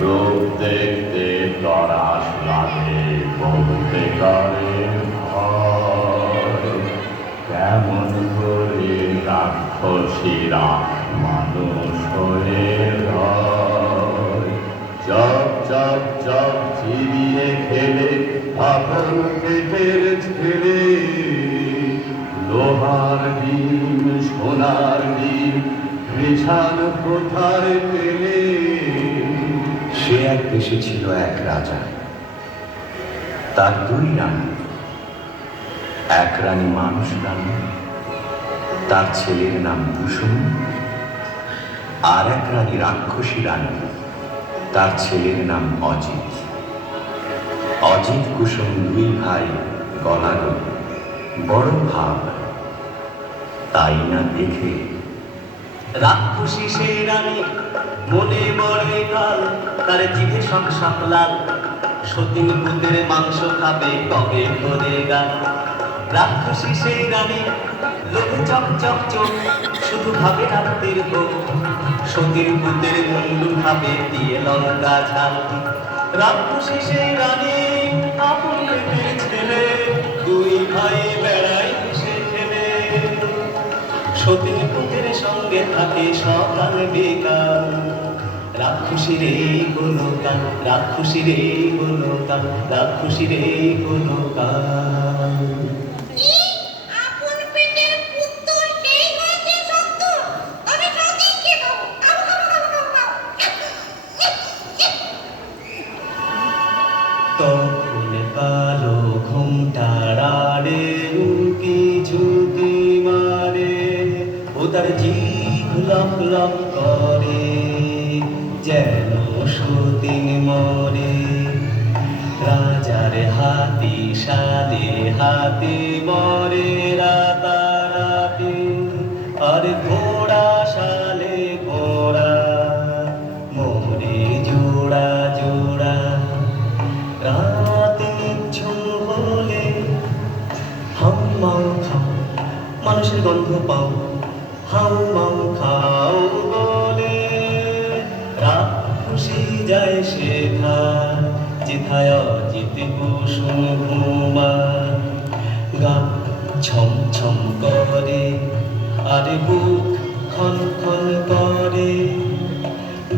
রূপ দেখতে তরাস লাগে বলতে করে ভয়। কেমন করে রাক্ষসীরা মানুষ হয়ে রয়। চপ চপ চপ চিবিয়ে খেলে আপন পেটের ছেলে। লোহার ডিম সোনার ডিম বিছান কোথায় পেলে। সে এক দেশে ছিল এক রাজা, তার দুই রানী। এক রানী মানুষ রানী, তার ছেলের নাম কুসুম। আর এক রানী রাক্ষসী রানী, তার ছেলের নাম অজিত। অজিত কুসুম দুই ভাই গলাগো, বড় ভাব। তাই না দেখে রাক্ষসী সেই রানী মনে বড়ই কাল, তার জিভে শক লাল। সতীন পুতের মাংস খাবে কবে ভরে গাল। রাক্ষসী সেই রানী লোভে চক চক চোখ, শুধু ভাবে রাত্রির হোক। সতীন পুতের মুন্ডু ভাবে দিয়ে লঙ্কা ঝাল। রাক্ষসী সেই রানী আপন পেটের ছেলে, দুই ভাই বেড়াই সে খেলে। সতীন পুতের সঙ্গে থাকে সকাল বিকাল। রাক্ষসী রে কোনো কাল, রাক্ষসী রে কোনো কাল, রাক্ষসী রে কোনো কাল। তখন কালো ঘুমটারে উঁকি ঝুঁকি মারে, ও তার জিভ লক লক করে যেন সতীন মরে। রাজার হাতি সাদে হাতি মরে রাতারাতি, আর ঘোড়া শালে ঘোড়া মরে জোড়া জোড়া। রাত নিঝুম হলে হাউ মাউ খাও, মানুষের গন্ধ পাও। হাউ মাউ খাও বলে রাক্ষসী যায় সেখান, যেথায় অজিত কুসুম ঘুমান। গা ছম ছম করে আর বুক খন খন করে,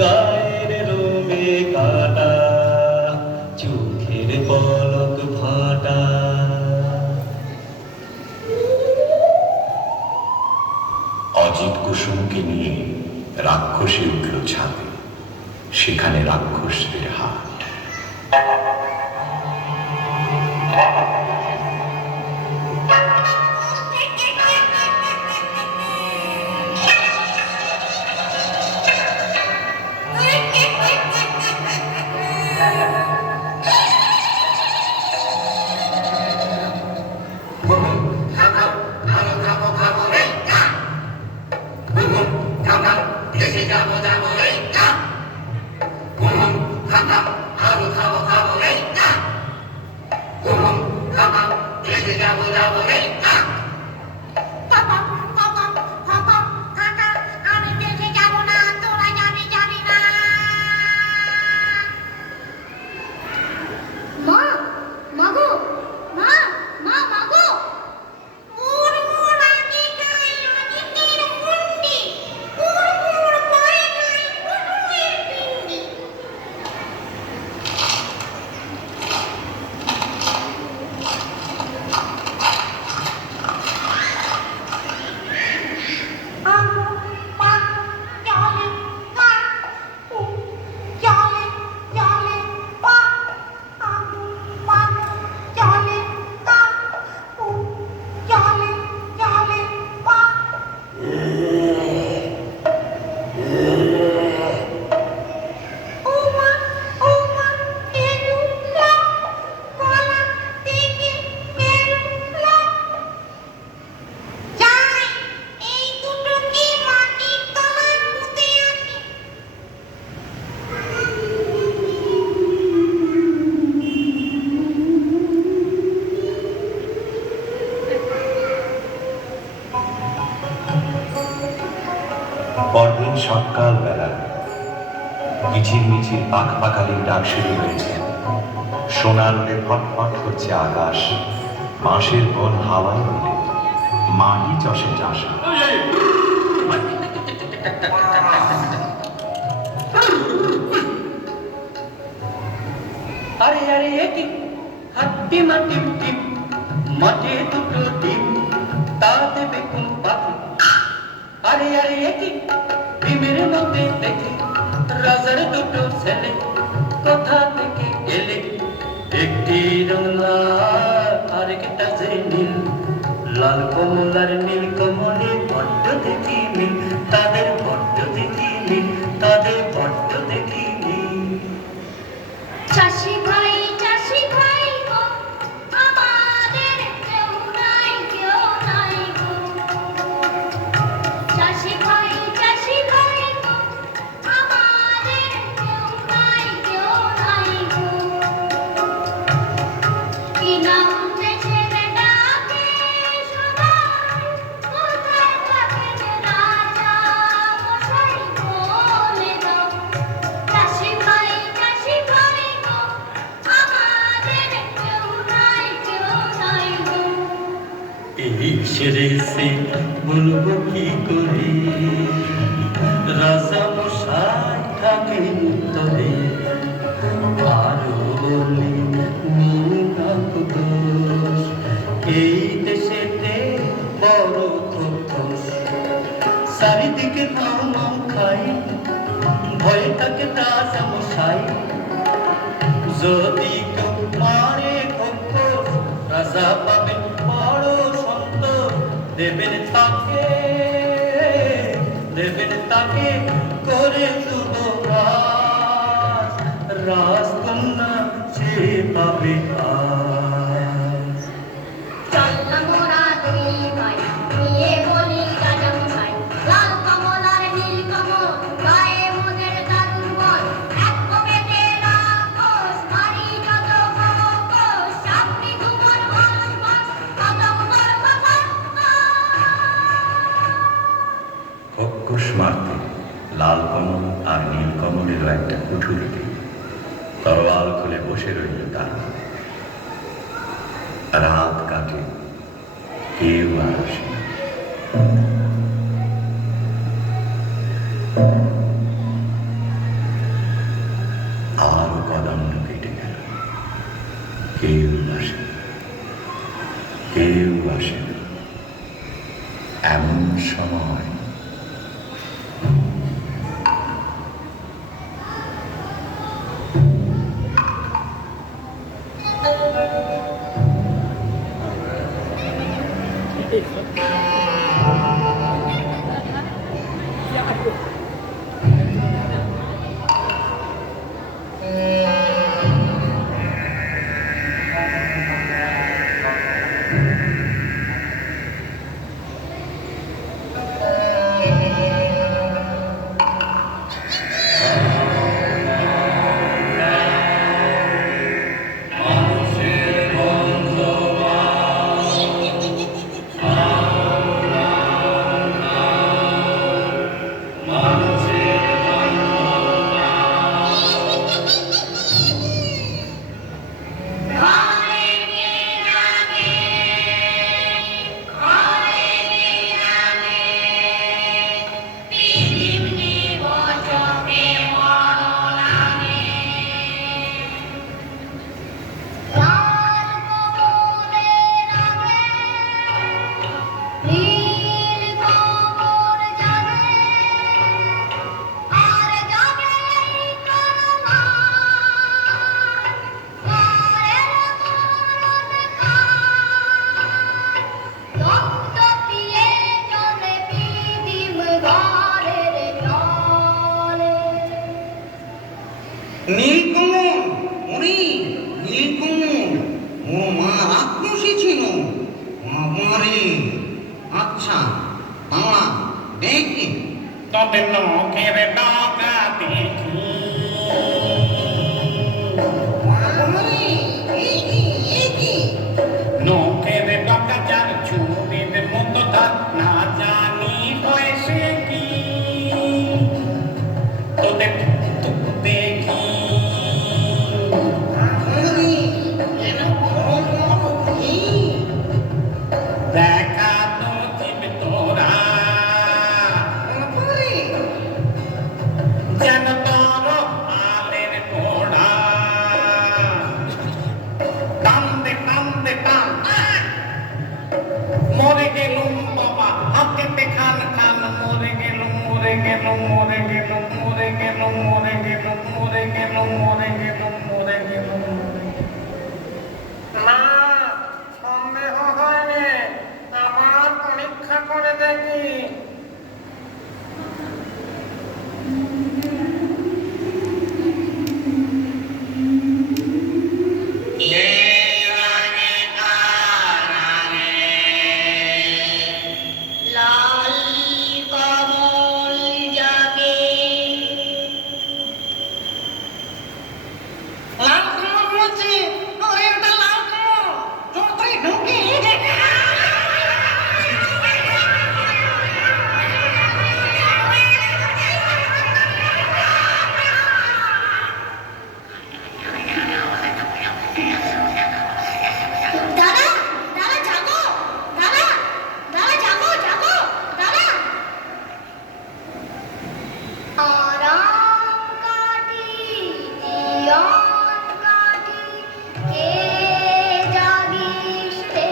গায়ের রোমে কাটা, চোখের পলক ভাটা। অজিত কুসুমকে নিয়ে রাক্ষসী উঠল ছাদে, সেখানে রাক্ষসদের হাট। পরদিন সকালবেলা কিচির মিচির পাখ পাখালির ডাক শুরু হয়েছে। সোনার উড়ে ফটফট করছে আকাশ, বাঁশের বন হাওয়ায় উড়ে, মাটি চষে চাষা। আরে আরে এটি হাট্টি মাটি টিপ, মাঠে দুটো ডিম, তা দেবে কোন পাখি? আরে আরে এটি ডিমের মধ্যে দেখি রাজার দুটো ছেলে, কোথা থেকে এলে? একটি রং লাল, আরেকটা যে নীল, লাল কমলার নীল কমলে বড্ড দেখি মিল, তাদের বড্ড দেখি মিল, তাদের বড্ড দেখি মিল। চাষি ভাই গো, আমাদের কেউ নাই গো। চাষি ভাই গো, আমাদের কেউ নাই গো। কি নাম দেশে ডাকে সবাই, কোথায় থাকেন রাজা মশাই বলে দাও। চাষি ভাই গো, আমাদের কেউ নাই গো। এই সেরে সে বলবো কি করে, রাজা মশাই থাকেন তবে, আরো বলি দোষ, এই দেশেতে বড় দোষ। চারিদিকে নাও নাও খাই, ভয় থাকে রাজা মশাই, যদি কেউ মারে খোকস, রাজা পাবেন বড় সন্তোষ। দেবেন তাকে করে শুভ রাজ, রাজকন্যা সে পাবে আজ। চল না মোরা দুই ভাই, নিয়ে বলি রাজা মশাই, লাল কমলার নীল কমল, গায়ে মোদের দারুণ বল। এক পেটে রাক্ষস, মারি যত খোকস, চাপড়ি ধুমার মাস মাস, কদম নরক মাস। খোকস মারতে লাল কমল আর নীল কমলেরও একটা কুঠুরিতে তরোয়াল খুলে বসে রইল তারা। রাত কাটে, কেউ আর আসে না। আরো কদণ্ড কেটে গেল, কেউ আসে না, কেউ আসে না। এমন সময় নীলকমল, ওরে নীলকমল, ও মা রাক্ষসী ছিল আমারে। আচ্ছা দাঁড়া দেখি। তবে লোকের ডাকা দেখি, লোকের ডাকা যার চুরির মতো তার না জানি হয় সে কি। তোদের মরে গেল মরে গেল মরে গেল মরে গেল মরে গেল মরে গেল মরে গেল না সন্দেহ হয়নি আবার পরীক্ষা করে দেখি লাল কমল জাগে লাল কমল বলছি ওরে ওটা লাল কমল যতই ঢুকি দাদা দাদা জাগো দাদা দাদা জাগো জাগো দাদা আরাম কাটি জীবন কাটি কে জাগিস রে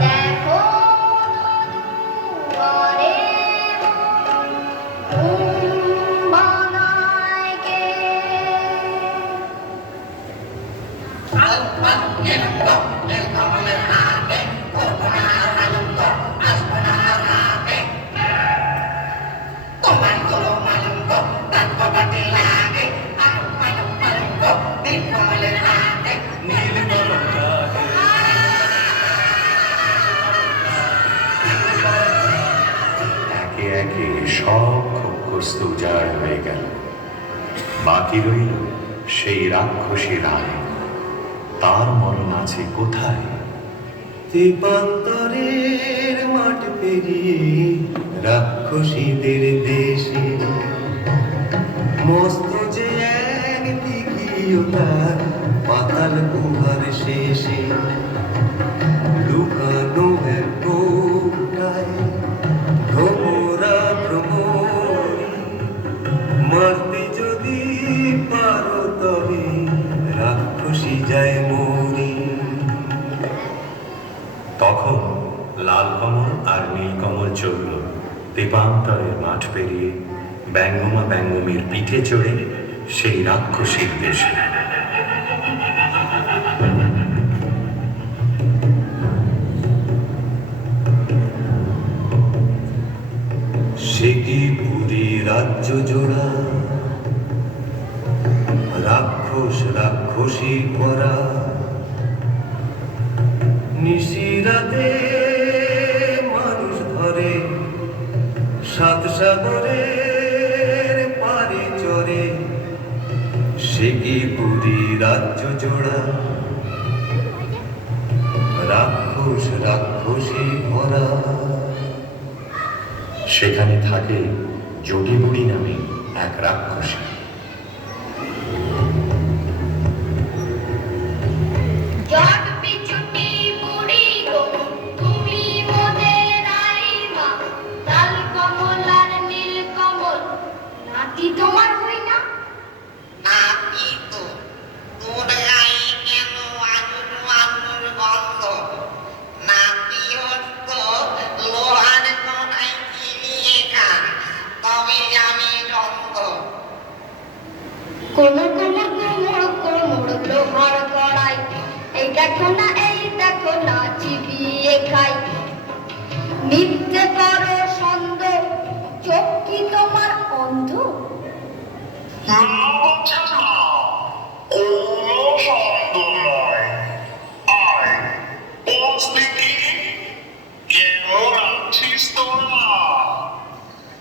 দেখো দুয়ারে ঘুম ভাঙায় কে একে একে সব ক্ষোভগ্রস্ত উজাড় হয়ে গেল। বাকি রইল সেই রাক্ষসী রানী। তার মরণ আছে কোথায়? দীপান্তরের মাঠ পেরিয়ে রাক্ষসীদের দেশে মস্ত যে এক দিঘিওতার পাতাল গুহার শেষে লুকানো এক কোণায় ভ্রমরা ভ্রমরী মারতে যদি পারো তবে রাক্ষসী যায় মরি। তখন লাল কমল আর নীল কমল চলল দীপান্তরের মাঠ পেরিয়ে ব্যঙ্গমা ব্যঙ্গমীর পিঠে চড়ে সেই রাক্ষসীর দেশে। সে কি পুরী রাজ্য জোড়া রাক্ষস রাক্ষসী ভরা নিশিরাতে মানুষ ধরে সাত সাগরের পারে চড়ে। সে কি পুরী রাজ্য জোড়া রাক্ষস রাক্ষসী ভরা। সেখানে থাকে জটিবুড়ি নামে এক রাক্ষসী। জট বিচুটি বুড়ি গো তুমি মোদের আইমা লাল কমল আর নীল কমল নাতি তোমার হই না নাতি তো তোর গায়ে কেন আলুর আলুর গন্ধ নাতি হতো লোহার কড়াই চিনিয়ে খা তবে আমি গন্ধ কোমর কোমর কোমর কোমর লোহার কড়াই এই দেখো না চিবিয়ে খাই মিথ্যে করো সন্দেহ চোখ কি তোমার অন্ধ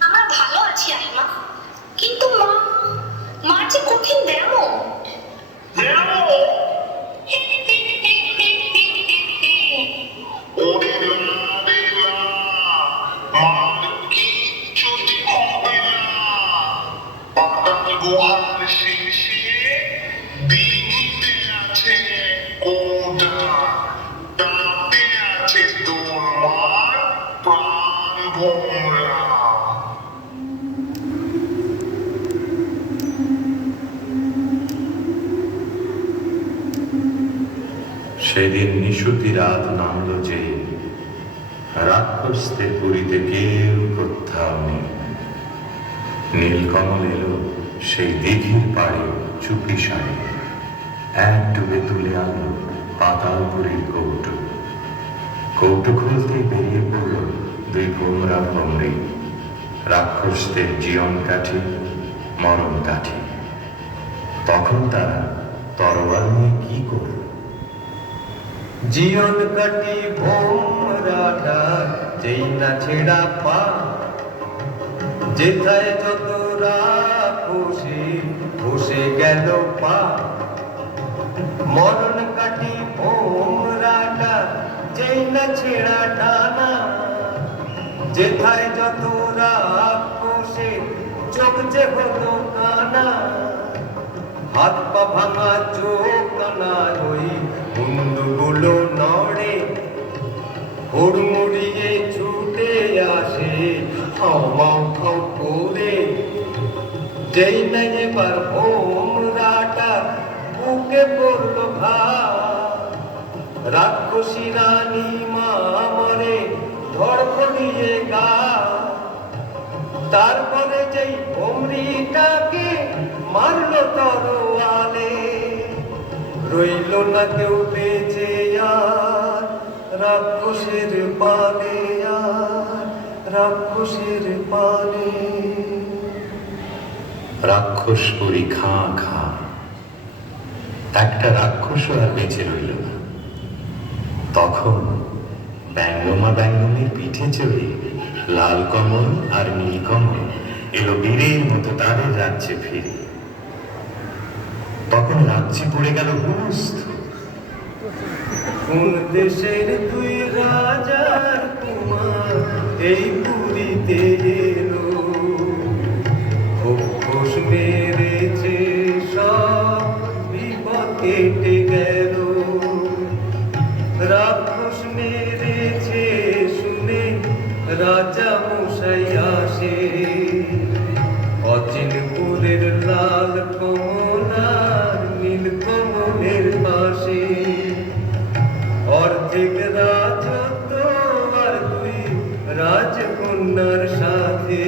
আমরা ভালো আছি আহিমা কিন্তু মার যে কঠিন ব্যামো গুহার শেষে দিঘিতে আছে কোটা তাতে আছে তোর মার প্রাণ ভোমরা। সেদিন নিশুতি রাত নামল যে রাক্ষসদের পুরীতে কেউ করতে নীলকমল এলো সেই দিঘির পাড়ে চুপি সারে, এক ডুবে তুলে আনলো পাতালপুরীর কৌটো। কৌটো খুলতেই বেরিয়ে পড়ল দুই ভোমরা ভমরি, রাক্ষসদের জীবন কাঠি মরণ কাঠি। তখন তারা তরোয়াল নিয়ে কি করল? জীবন কাটি ভোমরাটা যেই না ছেড়া পা, যেথায় যত রাক্ষসী বসে গেল পা। মরণ কাটি ভোমরাটা যেই না ছেড়া টানা, যেথায় যত রাক্ষসী চোখ যে হলো কানা। হাত পা ভাঙা চোখ কানা ওই মুন্ডুগুলো নড়ে, হুড়মুড়িয়ে ছুটে আসে খাও মাও খাও করে। যেই না এবার ভোমরাটা বুকে পড়ল ঘা, রাক্ষসী রানী মা মরে ধড়ফড়িয়ে গা। তারপরে যেই ভমরিটাকে মারল তরোয়ালে, রইল না কেউ বেঁচে আর রাক্ষসের পালে, আর রাক্ষসের পালে। রাক্ষস পরি খাঁ খাঁ, একটা রাক্ষসও আর বেঁচে রইল না। তখন ব্যঙ্গমা ব্যঙ্গমের পিঠে চড়ে লাল কমল আর নীলকমল এলো বীরের মতো তাদের রাজ্যে ফিরে। তখন রাজ্যে পড়ে গেল হুমস্থ। কোন দেশের দুই রাজার কুমার এই পুরীতে এলো, ঘোষ মেরেছে সব বিপদ কেটে গেল। রাক্ষস মেরেছে শুনে রাজা মশাই আসে, অচিনপুরের লাল কমলার নীল কমলের পাশে। অর্ধেক রাজত্ব আর দুই রাজকন্যার সাথে